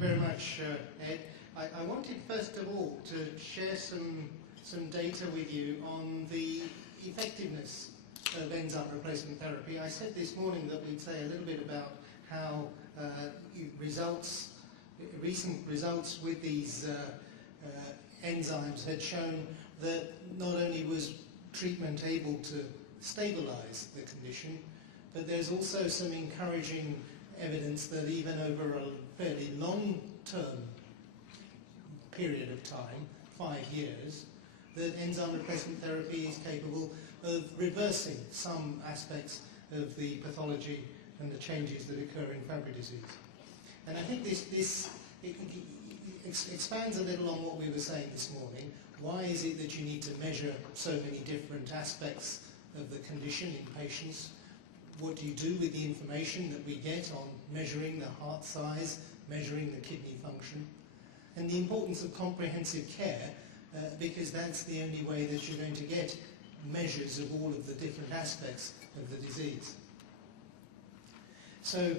you very much, Ed. I wanted first of all to share some data with you on the effectiveness of enzyme replacement therapy. I said this morning that we'd say a little bit about how recent results with these enzymes had shown that not only was treatment able to stabilize the condition, but there's also some encouraging evidence that even over a fairly long-term period of time, 5 years, that enzyme replacement therapy is capable of reversing some aspects of the pathology and the changes that occur in Fabry disease. And I think this expands a little on what we were saying this morning. Why is it that you need to measure so many different aspects of the condition in patients? What do you do with the information that we get on measuring the heart size, measuring the kidney function? And the importance of comprehensive care, because that's the only way that you're going to get measures of all of the different aspects of the disease. So,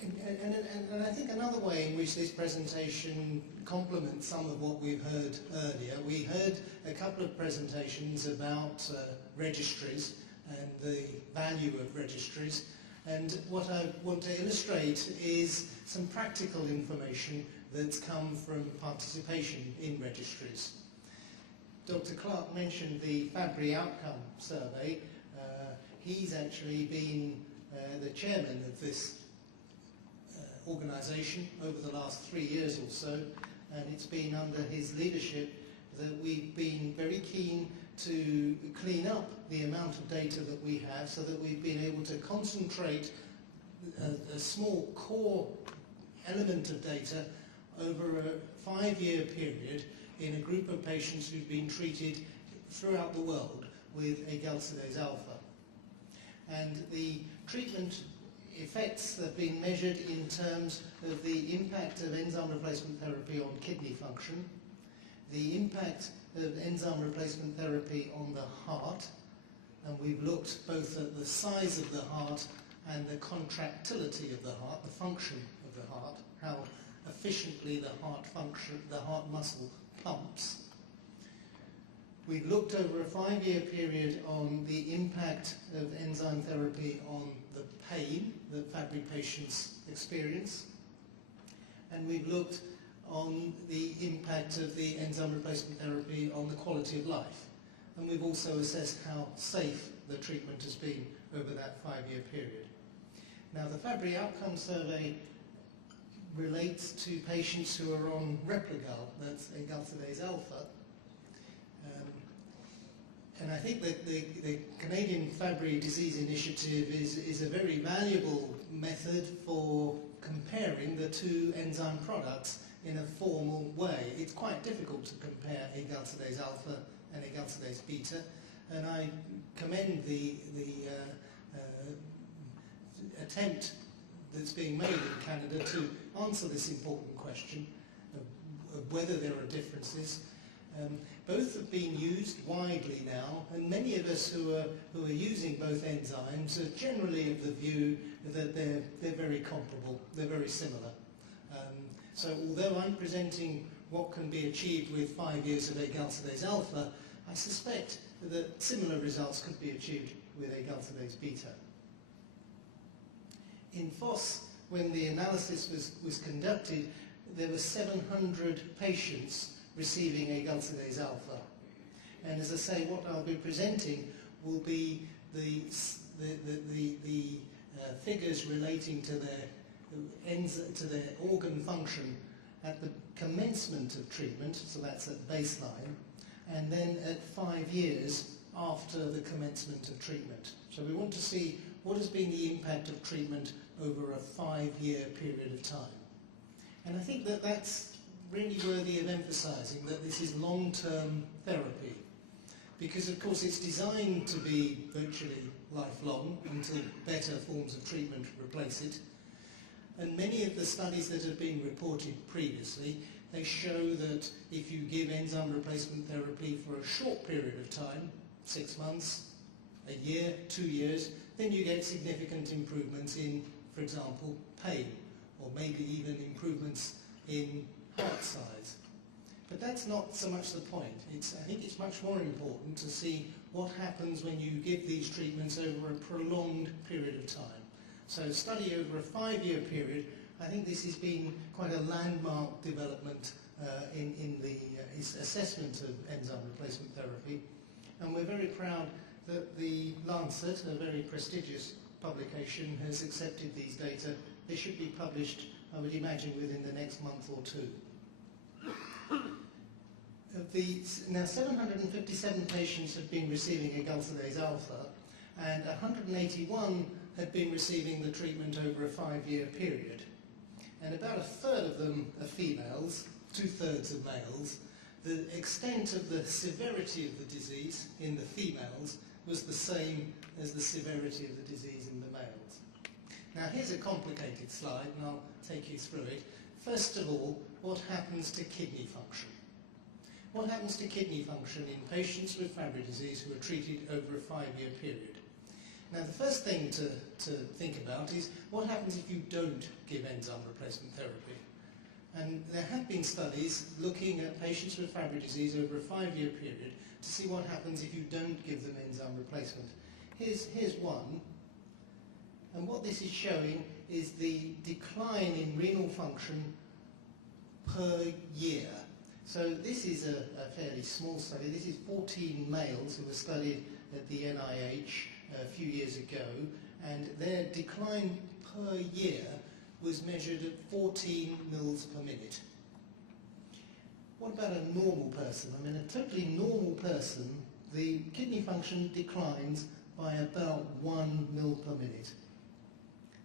and I think another way in which this presentation complements some of what we've heard earlier, we heard a couple of presentations about registries and the value of registries. And what I want to illustrate is some practical information that's come from participation in registries. Dr. Clark mentioned the Fabry outcome survey. He's actually been the chairman of this organisation over the last 3 years or so, and it's been under his leadership that we've been very keen to clean up the amount of data that we have so that we've been able to concentrate a small core element of data over a 5-year period in a group of patients who've been treated throughout the world with agalsidase alpha. And the treatment effects have been measured in terms of the impact of enzyme replacement therapy on kidney function, the impact of enzyme replacement therapy on the heart, and we've looked both at the size of the heart and the contractility of the heart, the function of the heart, how efficiently the heart muscle pumps. We've looked over a 5-year period on the impact of enzyme therapy on the pain that Fabry patients experience, and we've looked on the impact of the enzyme replacement therapy on the quality of life. And we've also assessed how safe the treatment has been over that 5-year period. Now, the Fabry outcome survey relates to patients who are on Replagal, that's agalsidase alpha. And I think that the Canadian Fabry Disease Initiative is a very valuable method for comparing the two enzyme products in a formal way. It's quite difficult to compare agalsidase alpha and agalsidase beta, and I commend the attempt that's being made in Canada to answer this important question of whether there are differences. Both have been used widely now, and many of us who are using both enzymes are generally of the view that they're very comparable, they're very similar. So although I'm presenting what can be achieved with 5 years of agalsidase alpha, I suspect that similar results could be achieved with agalsidase beta. In FOSS, when the analysis was conducted, there were 700 patients receiving agalsidase alpha. And as I say, what I'll be presenting will be the figures relating to their organ function at the commencement of treatment, so that's at baseline, and then at 5 years after the commencement of treatment. So we want to see what has been the impact of treatment over a 5-year period of time. And I think that that's really worthy of emphasising, that this is long-term therapy, because of course it's designed to be virtually lifelong until better forms of treatment replace it. And many of the studies that have been reported previously, they show that if you give enzyme replacement therapy for a short period of time, 6 months, a year, 2 years, then you get significant improvements in, for example, pain or maybe even improvements in heart size. But that's not so much the point. I think it's much more important to see what happens when you give these treatments over a prolonged period of time. So study over a 5-year period, I think this has been quite a landmark development in the assessment of enzyme replacement therapy. And we're very proud that the Lancet, a very prestigious publication, has accepted these data. They should be published, I would imagine, within the next month or two. Now 757 patients have been receiving agalsidase alpha, and 181 had been receiving the treatment over a 5-year period. And about a third of them are females, 2/3 are males. The extent of the severity of the disease in the females was the same as the severity of the disease in the males. Now here's a complicated slide, and I'll take you through it. First of all, what happens to kidney function? What happens to kidney function in patients with Fabry disease who are treated over a 5-year period? Now the first thing to think about is what happens if you don't give enzyme replacement therapy? And there have been studies looking at patients with Fabry disease over a 5-year period to see what happens if you don't give them enzyme replacement. Here's one, and what this is showing is the decline in renal function per year. So this is a fairly small study. This is 14 males who were studied at the NIH a few years ago, and their decline per year was measured at 14 mils per minute. What about a normal person? I mean, a totally normal person, the kidney function declines by about 1 mil per minute.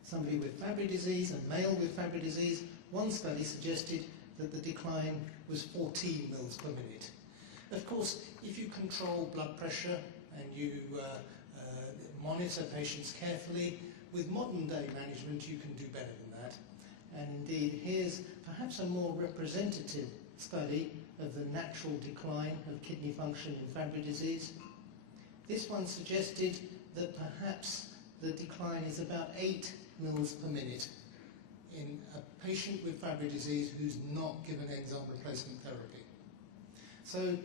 Somebody with Fabry disease, a male with Fabry disease, one study suggested that the decline was 14 mils per minute. Of course, if you control blood pressure and you monitor patients carefully, with modern day management you can do better than that. And indeed, here's perhaps a more representative study of the natural decline of kidney function in Fabry disease. This one suggested that perhaps the decline is about 8 mils per minute in a patient with Fabry disease who's not given enzyme replacement therapy. So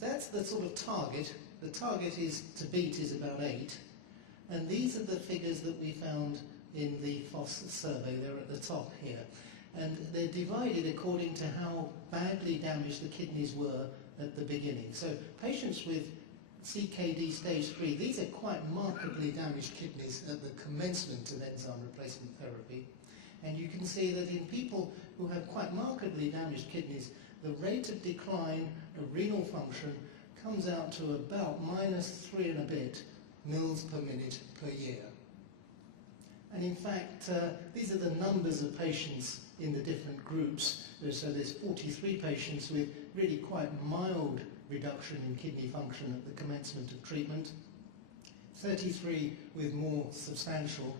that's the sort of target. The target is to beat is about 8. And these are the figures that we found in the FOSS survey. They're at the top here. And they're divided according to how badly damaged the kidneys were at the beginning. So patients with CKD stage 3, these are quite markedly damaged kidneys at the commencement of enzyme replacement therapy. And you can see that in people who have quite markedly damaged kidneys, the rate of decline of renal function comes out to about -3 and a bit mils per minute per year. And in fact, these are the numbers of patients in the different groups. So there's 43 patients with really quite mild reduction in kidney function at the commencement of treatment, 33 with more substantial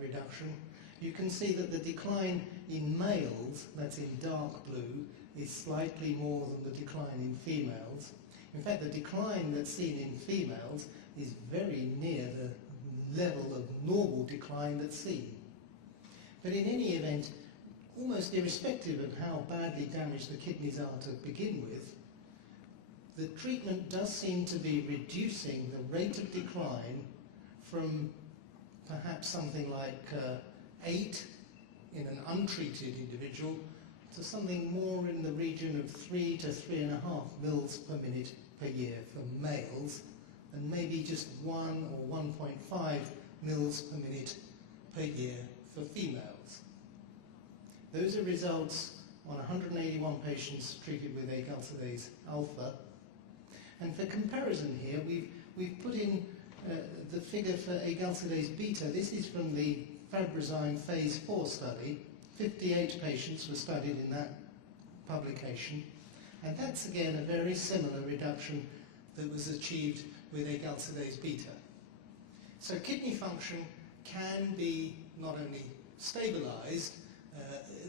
reduction. You can see that the decline in males, that's in dark blue, is slightly more than the decline in females. In fact, the decline that's seen in females is very near the level of normal decline that's seen. But in any event, almost irrespective of how badly damaged the kidneys are to begin with, the treatment does seem to be reducing the rate of decline from perhaps something like 8 in an untreated individual to something more in the region of 3 to 3.5 mils per minute per year for males, and maybe just 1 or 1.5 mils per minute per year for females. Those are results on 181 patients treated with agalsidase alpha. And for comparison here, we've put in the figure for agalsidase beta. This is from the Fabry phase 4 study. 58 patients were studied in that publication. And that's again a very similar reduction that was achieved with agalsidase beta. So kidney function can be not only stabilized,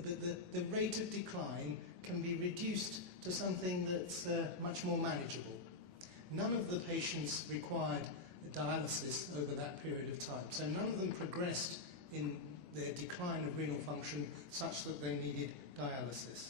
but the rate of decline can be reduced to something that's much more manageable. None of the patients required dialysis over that period of time, so none of them progressed in their decline of renal function such that they needed dialysis.